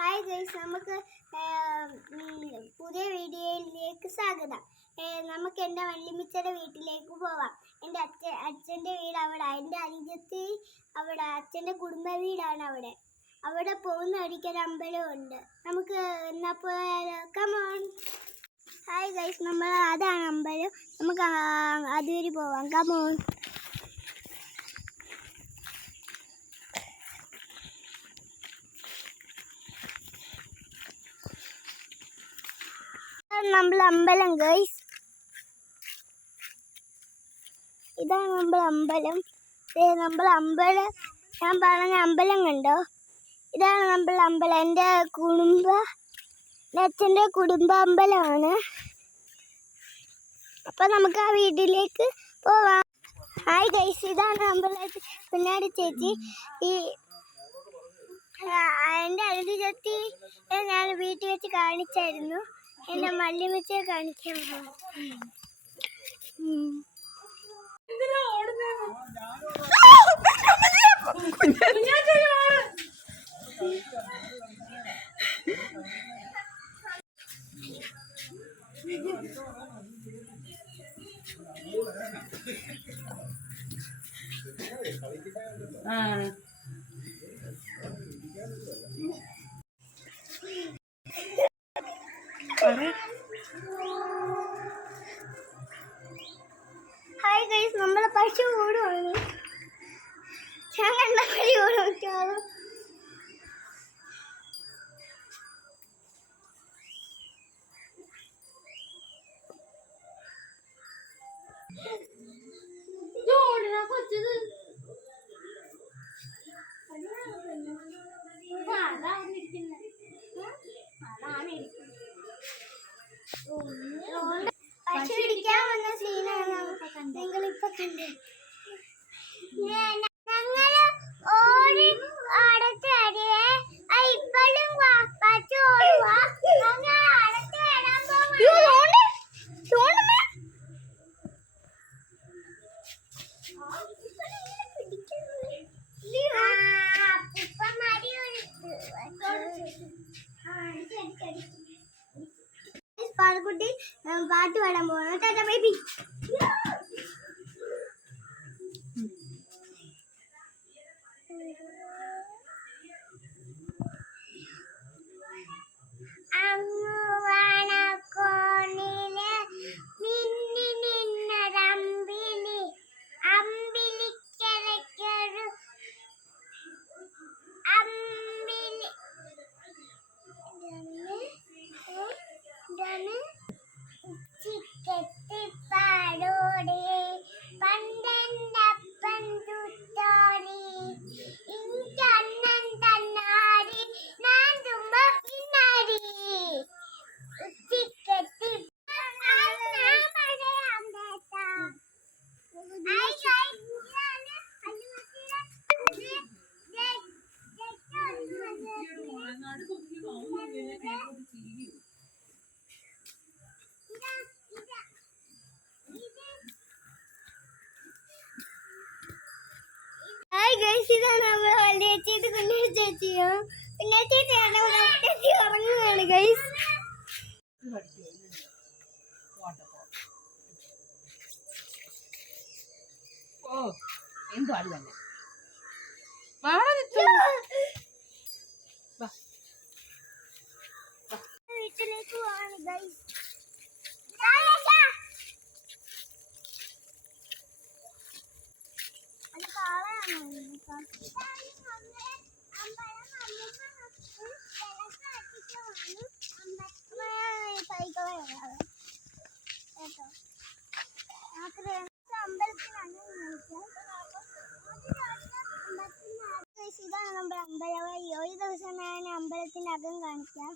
Hi guys, നമുക്ക് പുതിയ വീഡിയോയിലേക്ക് സ്വാഗതം. നമുക്ക് എൻ്റെ വല്യമ്മച്ചിയുടെ വീട്ടിലേക്ക് പോവാം. എൻ്റെ അച്ഛൻ്റെ വീട് അവിടെ, എൻ്റെ അനുജത്തി അവിടെ, അച്ഛൻ്റെ കുടുംബ വീടാണ് അവിടെ. അവിടെ പോകുന്ന വഴിക്കൊരു അമ്പലമുണ്ട്. നമുക്ക് എന്നാ പോയാലോ? കമോൺ. ഹായ് ഗൈസ്, അതാണ് അമ്പലം. നമുക്ക് അതുവരെ പോവാം. കമോൺ. നമ്മളെ അമ്പലം ഗൈസ്, ഇതാണ് നമ്മളെ അമ്പലം. നമ്മളെ അമ്പലം, ഞാൻ പറഞ്ഞ അമ്പലം കണ്ടോ? ഇതാണ് നമ്മളെ അമ്പലം. എൻ്റെ അച്ഛൻ്റെ കുടുംബ അമ്പലമാണ്. അപ്പൊ നമുക്ക് ആ വീട്ടിലേക്ക് പോവാം. ഹായ് ഗൈസ്, ഇതാണ് അമ്പലത്തിൽ പിന്നാടി ചേച്ചി. എൻ്റെ അനുജത്തി ഞാൻ വീട്ടിൽ വെച്ച് കാണിച്ചായിരുന്നു. എന്റെ വല്യമ്മച്ചിയെ കാണിക്കാൻ പോകും. ഹായ് ഗൈസ്, നമ്മളെ പശു ഓടുവാണ്. ഞാൻ കണ്ട കളി ഓടും. പശു പിടിക്കാൻ വന്ന സീനാണ് നിങ്ങളിപ്പോ കണ്ടത്. ഞങ്ങള് ഓടി അടച്ച് വരികയെ ഇപ്പോഴും പശു ഓടുവാ. അടച്ച് വരാൻ പോകും. പാൽക്കുട്ടി പാട്ട് പാടാൻ പോകണം. ടാറ്റാ ബേബി. ഹായ് ഗൈസ്, ഇതാണ് നമ്മളെ വലിയ ചേച്ചി കുഞ്ഞു ചേച്ചിയോ. കുഞ്ഞു ചേച്ചിയാണ് ചേച്ചി ഉറങ്ങുകയാണ് ഗൈസ്. വീട്ടിലേക്ക് പോവാണ് ഗൈസ്. ഇതാണ് നമ്മുടെ അമ്പലം. ഒരു ദിവസം ഞാൻ അമ്പലത്തിനകം കാണിക്കാം.